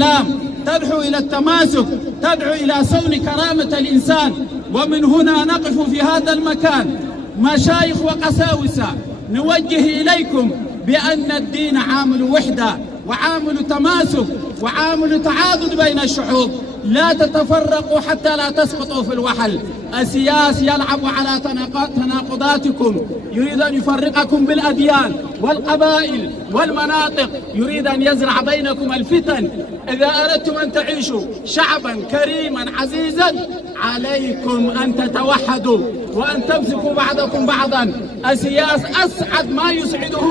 السلام، تدعو إلى التماسك، تدعو إلى صون كرامة الإنسان. ومن هنا نقف في هذا المكان مشايخ وقساوسة نوجه إليكم بأن الدين عامل وحدة وعامل تماسك وعامل تعاضد بين الشعوب. لا تتفرقوا حتى لا تسقطوا في الوحل. السياس يلعب على تناقضاتكم، يريد أن يفرقكم بالأديان والقبائل والمناطق، يريد أن يزرع بينكم الفتن. إذا أردتم أن تعيشوا شعبا كريما عزيزا عليكم أن تتوحدوا وأن تمسكوا بعضكم بعضا. السياس أسعد ما يسعده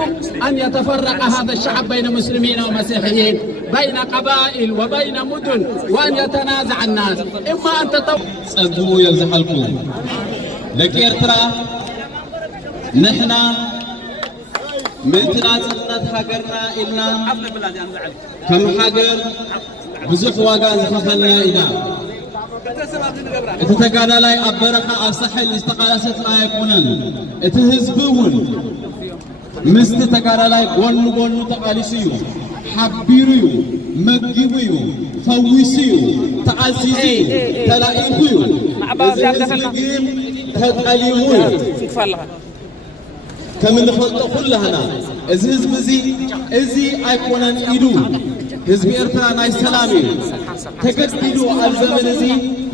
أن يتفرق هذا الشعب بين مسلمين ومسيحيين، بين قبائل وبين مدن، وأن يتنازع الناس. إما أن تتوحدوا يزحلكم لك إرترا نحن من تنازلنا هاجرنا إلنا كم هاجر بزح واقع زخفنا إلنا إتتقال لاي أبرخة أصحي استقالست لا يكونن إتهزبون مستتقال لاي قول تقاليسيو حبيريو مجيبيو فويسيو تعزيزيو تلاقيبيو إزهزبين تقاليوه كمن نفلت كلها إزهزب إزي أيقونن إيدو ህዝብ ኤርትራ ናይ ሰላም ተገድዱ ኣብ ዘመን እዚ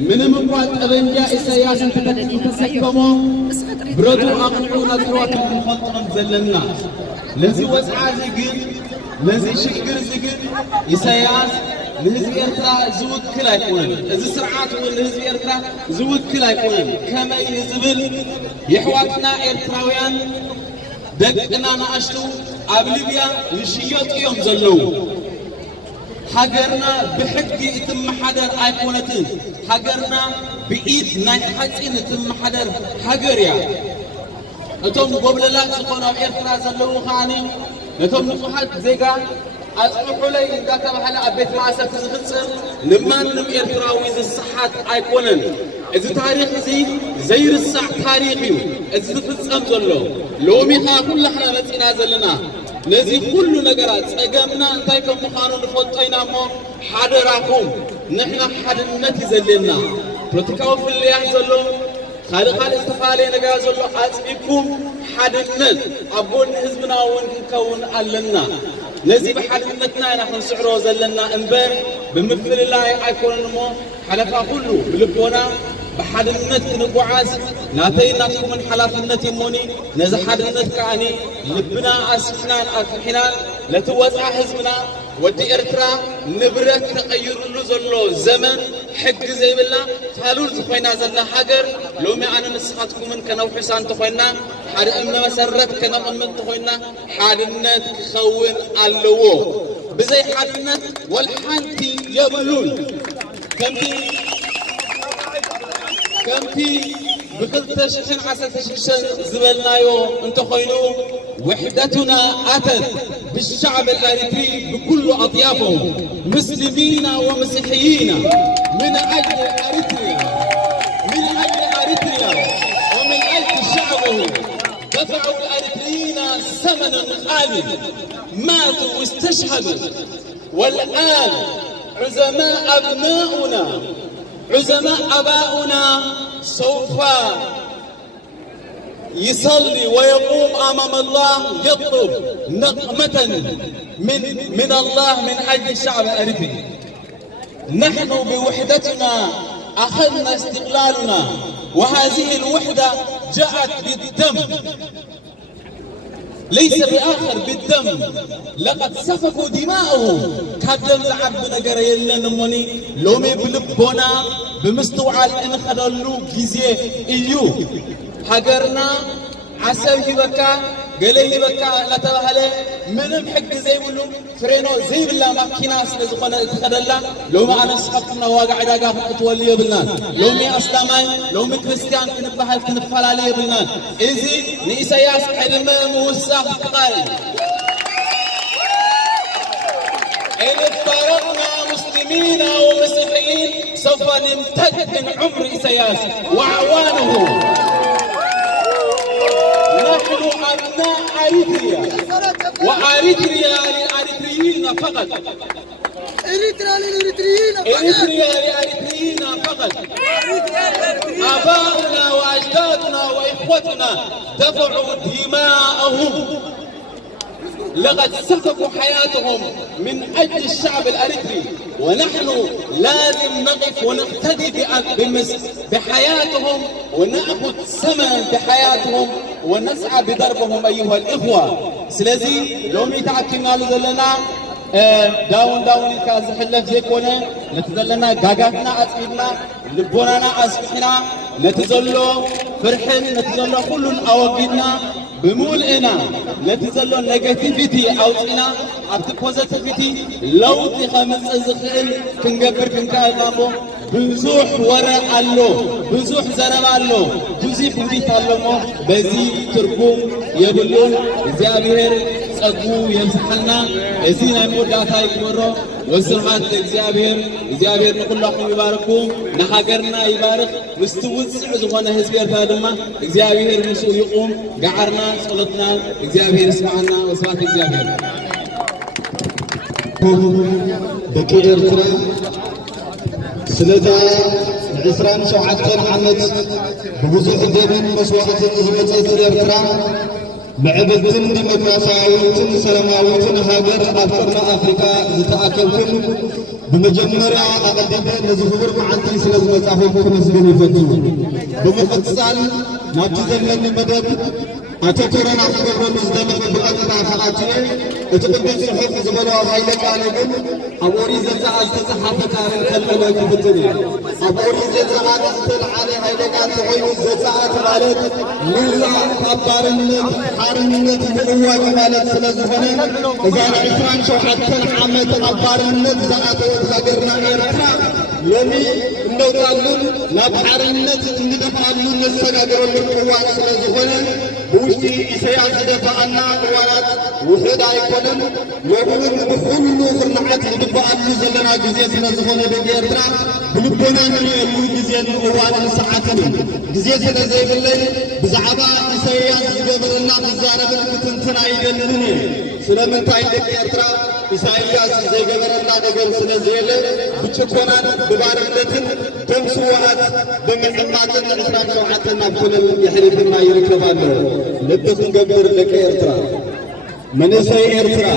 ምንም እንኳ ጠበንጃ ኢሳያስን ተሰከሞ ብረቱ ኣቕንዑ ነግሯት ክንፈልጦም ዘለና ለዚ ወፅዓዚ ግን ለዚ ሽግር እዚ ግን ኢሳያስ ንህዝቢ ኤርትራ ዝውክል ኣይኮነን። እዚ ስርዓት እውን ንህዝቢ ኤርትራ ዝውክል ኣይኮነን። ከመይ ንዝብል የሕዋትና ኤርትራውያን ደቅና ንኣሽቱ ኣብ ሊብያ ይሽየጡ እዮም ዘለዉ። هاجرنا بحقي تم حدر أيقونتين، هاجرنا بإيد ناي حسين تم حدر هاجريا. نتوم قبل لا تكونوا إرتراز اللو خاني، نتوم نفحت زيجا، أسمحوا لي إذا كان حلا أبيت مع سفسفسر، لما نم إرتراوي الصحات أيقونن. إذا تاريخ زي الصح تاريخي، إذا تفسر زلوا، لو منا كل حنا مسينا زلنا. نزي كل نجارات أجمعنا أنتيكم مخانون فوتينا مو حدراكم نحن حدنتي زلنا بروتوكول في اللي يحصلوا خالق الاستفالة نجار زلوا أسمعكم حدنت أبون حزبنا ونكون علنا نزي بحدنتنا نحن سعره زلنا إنبر بمثل الله يكون مو حلفا كله بلبونا بحدنت نقعاز ناتينا من حلفنت موني نزح حدنت كاني لبنا أسفنا أفحنا لتوزع حزبنا ودي إرترا نبرة تغير له زلو زمن حق زي بالله فالور تخوينا زلنا حجر لو ما أنا نسخاتكم من كنو حسان تخوينا حد أمنا مسرت كنو أمن تخوينا حدنت خون اللو بزي حدنت والحنتي يبلون كمتي بقلت شحن عسل تشحن زبلنا يوم انت خينو وحدتنا أتت بالشعب الأريتري بكل أطيافهم مسلمين ومسيحيين من أجل أريتريا ومن أجل شعبه دفعوا الأريتريين ثمنا غاليا ماتوا واستشهدوا والآن عزماء أباؤنا سوف يصلي ويقوم أمام الله يطلب نقمة من الله من أجل الشعب الأريتري. نحن بوحدتنا أخذنا استقلالنا وهذه الوحدة جاءت بالدم ليس بآخر بالدم. لقد سفكوا دماءهم كدم زعب نجر يلنموني لومي بلبونا بمستوعب إن خدلوا جزية إيو هجرنا عسل بكا قليل بكا لا تبهله من حق زي بلو فرينو زي بالله ماكينة سلزقنا تخدلا لو ما أنا سحبنا واقع داقا تولي بلنان لو مي أسلامين لو مي كريستيان كنبهل كنفعل عليه بلنان إذي نيساياس علم موسى قائل إن افترقنا مسلمين ومسيحيين سوف نمتد من عمر إسياس وعوانه. نحن أبناء أريتريا وأريتريا للأريتريين فقط. إريتريا لإريتريين فقط. آباؤنا وأجدادنا وإخوتنا دفعوا دماءهم، لقد سفكوا حياتهم من أجل الشعب الأريتري، ونحن لازم نقف ونقتدي بحياتهم ونأخذ ثمن بحياتهم ونسعى بضربهم أيها الإخوة. سلازي لو ميتعكنا لنا داون كاز حلف زيكونا نتزلنا غاغاتنا أسعدنا لبونانا أسفحنا نتزلو فرحن نتزلو كلن أوقدنا بمولئنا نتزلو نيجاتيفيتي أوتنا أبت بوزيتيفيتي لو تخمس أزخل كنجبر كنكالمامو بزوح وراء الله بزوح زرع الله بزي بندي تعلمه بزي تركم يبلون زابير ጸጉ የምስሐልና እዚና ሙዳታ ይቆሮ ወስርማት እግዚአብሔር ንኩላኩም ይባርኩ ንሃገርና ይባርክ ምስትውጽዕ ዝኾነ ህዝቢ ኤርትራ ድማ እግዚአብሔር ንሱ ይቁም ጋዓርና ጸሎትና እግዚአብሔር ይስማዓና ወስብሐት እግዚአብሔር። ደቂ ኤርትራ ስለዛ 27 ዓመት ብብዙሕ ደምን መስዋዕትን ዝመፀት ኤርትራ بعبدتن ديمقراطياويتن سلاماويتن هاجر أفرنا أفريقيا زتأكلكم بمجمرة أقدم نزهور معتي سلز متأهل كمسجد يفتو بمفصل نبتدئ من مدد أتكرر أفكار مزدمة بقطع خاطئ أتقدم الحفظ بلا هاي كارجن أبوري زعزع صحافة كارن كلمة كفتني أبوري زعزع على هاي كارن زعزع مالك ملا كبارنت حارنت بقوة مالك سلزفنا إذا العفران شو حتى عمت كبارنت زعزع خجرنا إيرترا يومي إنه تعلم نبحرنت ندفعلون السجاجر والقوة سلزفنا بوشتي إسياس دفعنا قوات وحد عيقنا يومون بخل فرنعات ندفعلو زلنا جزيزنا زفنا بإيرترا بلبنا نريلو جزيزنا قوات ساعتنا جزيزنا زي بالليل بزعبا إسياس جبرنا بزارب الكتنتنا يدلنني سلامن تايدك إيرترا إسياس زي جبرنا نقل سنزيلة بتشكونا ببارمتن تمسوات بمحماتنا إسرائيل شوحاتنا بكل يحرفنا يركبانه لبتن قبر لك إيرترا من إسي إيرترا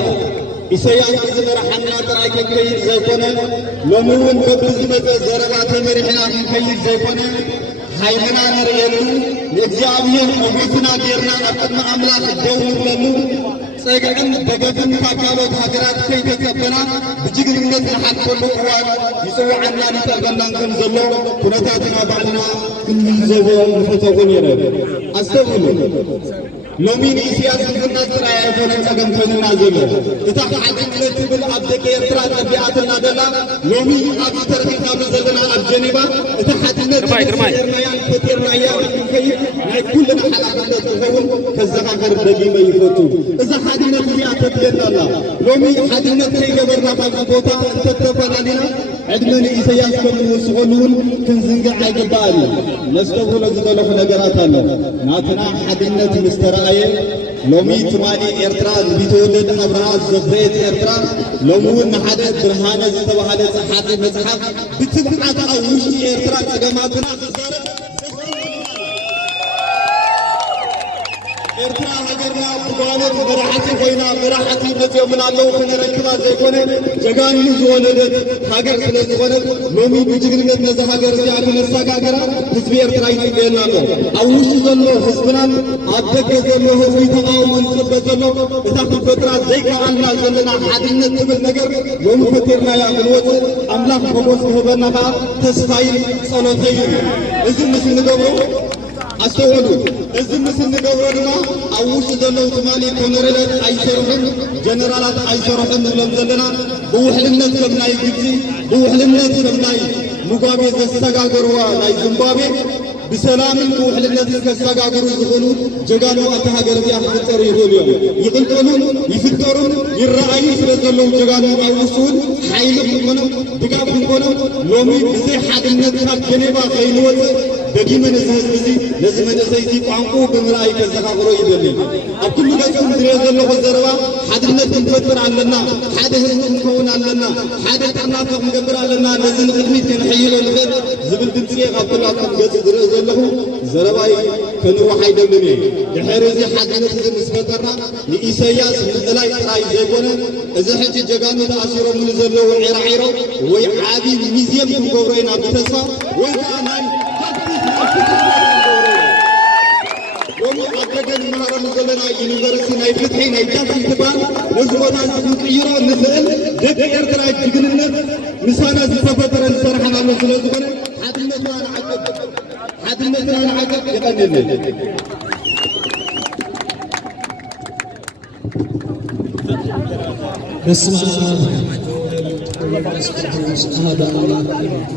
إسياس زمر حنا ترايك كيد زيكونا لمون ببزمة زربات مرحنا من كيد زيكونا حيمنا نريلو لإجابيهم وبيتنا ديرنا أقدم أملاك الدور لنو سيقعن بقفن فاكالوت هجرات كيد كبنا بجيقلنة الحد كل قوان يسوى عنا نتقلنا نكون زلو كنتاتنا بعدنا كن زوو مفتغن يرد أستغلو لومين إسياس الناس ترايا يكون انساقم كننا زلو إتاق عدد لتبل أبدك يرترى تبعاتنا دلا لومين أبي ترخينا بزلنا أبجانبا إتاحدنا تبعيرنا يعني فتيرنا يعني كلنا حلقنا تغول كالزغاقر بجيما يفتو إذا حدنا تبعات بينا الله لومين حدنا تريد برنا فاقبوتا تتفانا لنا عدمني إسياس كمن وسغلون كنزنقع عقبالي نستغل زدلوخ نقراتنا ناتنا حدنا تمسترأي لومي تمالي إيرترا بيتولد أبراز زفريت إيرترا لومون حدث برهانة زتوهالة صحاتي مزحف بتبعات أوشي إيرترا تقاماتنا إيرترا هجرنا بقوانت براحتي خوينا براحتي نتيو من الله وخنا ركبا زيكونا جغان نزولدت هاجر سلزولد لومي بجغلت نزا هاجر زيادو نساقاقرا حزب إيرترا يتبين الله أوش زلو حزبنا أبدك زلو حزبي تقاو منصب زلو إتاق فترة زيكا الله زلنا حدنا تبل نقر يوم فترنا يا ملوت أملاك فموس هبنا با تسفايل صلوتين إذن مثل نقبرو أستغلو إذن مثل نقبرو أوش زلو تمالي كونرلت أيسرحن جنرالات أيسرحن لم زلنا بوحلنت لبناي جبسي بوحلنت لبناي مقابي زستقاقروا لاي زمبابي بسلام بوحلنت زستقاقروا زخلو جغانو أتهاجر في أحفتر يقولون يقلقلون يفترون يرأيوا سلزلو جغانو أوسون حيلق منهم دقاف منهم لومي بزي حدنت جنبا خيلوت دقيما نزي لازم نزي قانقو بمرأي كزخاغرو يدلي أكل جزء دريز الله الزروا حدنا تنفطر علىنا حدا نكون علىنا حدا تنافق مقبر علىنا لازم نخدمي تنحيل الغير زبل تنتري قبل أكل جزء دريز الله زرواي كانوا حيدا مني دحرزي حدنا تزن نسبتنا لإسياس مثلاي راي زيبونا إذا حكي جاكانو تأثيرو من زلو وعيرعيرو وعادي ميزيم تنقورينا بتسا وإنسانان ومو أكدن مهارة مزلنا يونيفرسي ناي فتحي ناي جاسي تبان نزونا نقيرو نسأل دك إرتراي تقننا نسانا زففتر نسرحنا نسلزونا حدنا نعقب يقنن بسم الله الرحمن الرحيم.